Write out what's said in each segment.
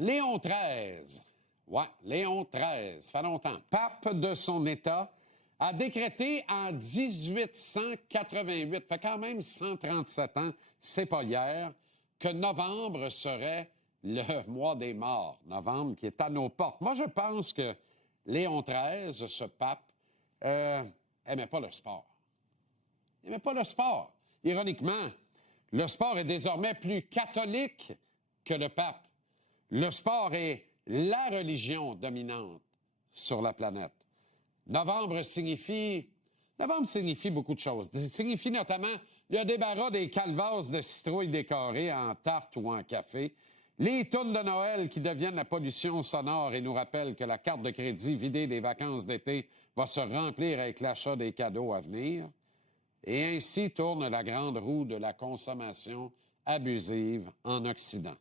Léon XIII, Léon XIII, ça fait longtemps, pape de son État, a décrété en 1888, fait quand même 137 ans, c'est pas hier, que novembre serait le mois des morts. Novembre qui est à nos portes. Moi, je pense que Léon XIII, ce pape, aimait pas le sport. Il n'aimait pas le sport. Ironiquement, le sport est désormais plus catholique que le pape. Le sport est la religion dominante sur la planète. Novembre signifie beaucoup de choses. Ça signifie notamment le débarras des calvasses de citrouilles décorées en tarte ou en café, les tounes de Noël qui deviennent la pollution sonore et nous rappellent que la carte de crédit vidée des vacances d'été va se remplir avec l'achat des cadeaux à venir. Et ainsi tourne la grande roue de la consommation abusive en Occident.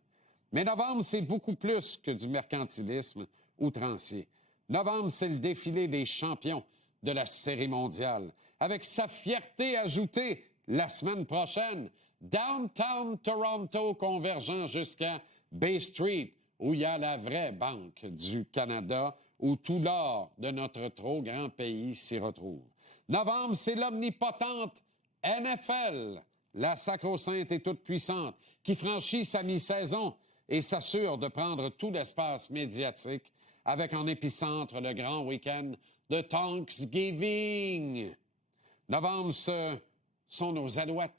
Mais novembre, c'est beaucoup plus que du mercantilisme outrancier. Novembre, c'est le défilé des champions de la série mondiale, avec sa fierté ajoutée la semaine prochaine, Downtown Toronto convergent jusqu'à Bay Street, où il y a la vraie Banque du Canada, où tout l'or de notre trop grand pays s'y retrouve. Novembre, c'est l'omnipotente NFL, la sacro-sainte et toute-puissante, qui franchit sa mi-saison et s'assure de prendre tout l'espace médiatique avec en épicentre le grand week-end de Thanksgiving. Novembre, ce sont nos Alouettes.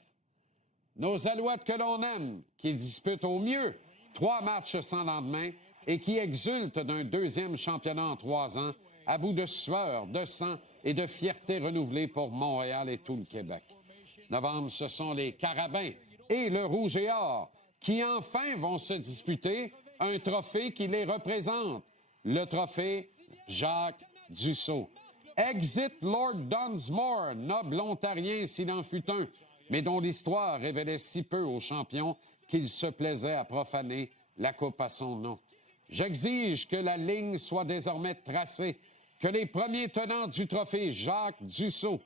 Nos Alouettes que l'on aime, qui disputent au mieux 3 matchs sans lendemain et qui exultent d'un 2e championnat en 3 ans, à bout de sueur, de sang et de fierté renouvelée pour Montréal et tout le Québec. Novembre, ce sont les Carabins et le Rouge et Or qui enfin vont se disputer un trophée qui les représente, le trophée Jacques Dussault. Exit Lord Dunsmore, noble ontarien s'il en fut un, mais dont l'histoire révélait si peu aux champions qu'il se plaisait à profaner la coupe à son nom. J'exige que la ligne soit désormais tracée, que les premiers tenants du trophée Jacques Dussault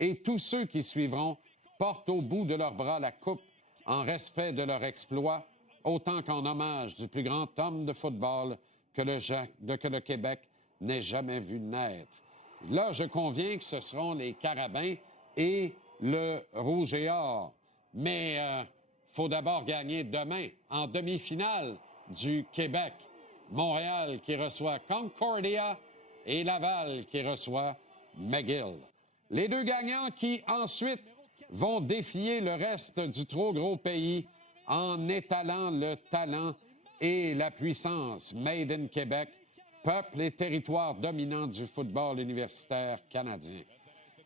et tous ceux qui suivront portent au bout de leurs bras la coupe en respect de leur exploit, autant qu'en hommage du plus grand homme de football que le Québec n'ait jamais vu naître. Là, je conviens que ce seront les Carabins et le Rouge et Or. Mais faut d'abord gagner demain en demi-finale du Québec. Montréal qui reçoit Concordia et Laval qui reçoit McGill. Les deux gagnants qui ensuite vont défier le reste du trop gros pays en étalant le talent et la puissance made in Québec, peuple et territoire dominant du football universitaire canadien.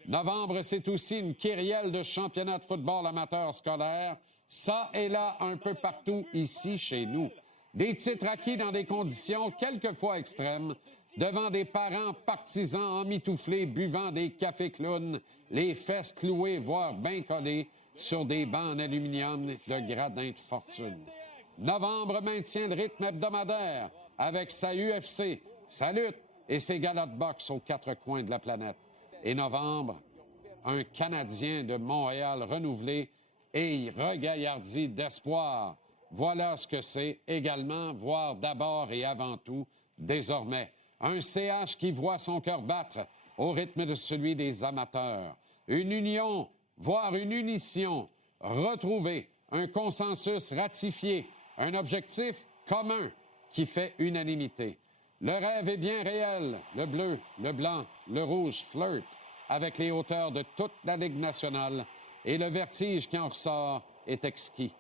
Novembre, c'est aussi une kyrielle de championnats de football amateur scolaire, ça et là un peu partout ici chez nous. Des titres acquis dans des conditions quelquefois extrêmes, devant des parents partisans emmitouflés buvant des cafés clowns, les fesses clouées voire bien collées sur des bancs en aluminium de gradins de fortune. Novembre maintient le rythme hebdomadaire avec sa UFC, sa lutte et ses galas de boxe aux 4 coins de la planète. Et novembre, un Canadien de Montréal renouvelé et regaillardi d'espoir. Voilà ce que c'est également, voire d'abord et avant tout, désormais. Un CH qui voit son cœur battre au rythme de celui des amateurs. Une union, voire une unition retrouvée, un consensus ratifié, un objectif commun qui fait unanimité. Le rêve est bien réel. Le bleu, le blanc, le rouge flirtent avec les hauteurs de toute la Ligue nationale et le vertige qui en ressort est exquis.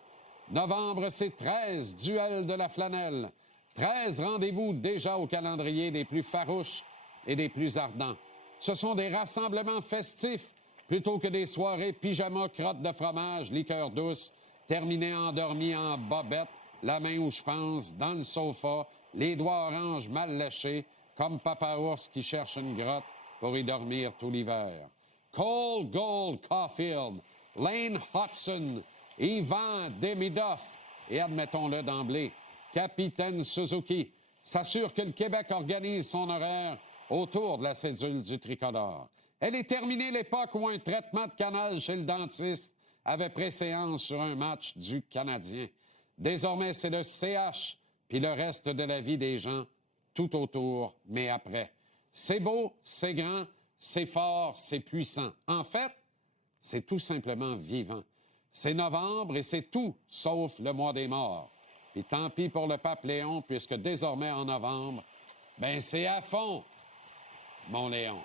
Novembre, c'est 13 duels de la flanelle. 13 rendez-vous déjà au calendrier des plus farouches et des plus ardents. Ce sont des rassemblements festifs plutôt que des soirées pyjama, crottes de fromage, liqueur douce, terminées endormies en bobette, la main où je pense, dans le sofa, les doigts oranges mal léchés, comme Papa Ours qui cherche une grotte pour y dormir tout l'hiver. Cole Gold Caulfield, Lane Hudson, Ivan Demidov et, admettons-le d'emblée, Capitaine Suzuki s'assure que le Québec organise son horaire autour de la cédule du tricolore. Elle est terminée l'époque où un traitement de canal chez le dentiste avait préséance sur un match du Canadien. Désormais, c'est le CH puis le reste de la vie des gens tout autour, mais après. C'est beau, c'est grand, c'est fort, c'est puissant. En fait, c'est tout simplement vivant. C'est novembre et c'est tout sauf le mois des morts. Et tant pis pour le pape Léon, puisque désormais en novembre, ben c'est à fond, mon Léon.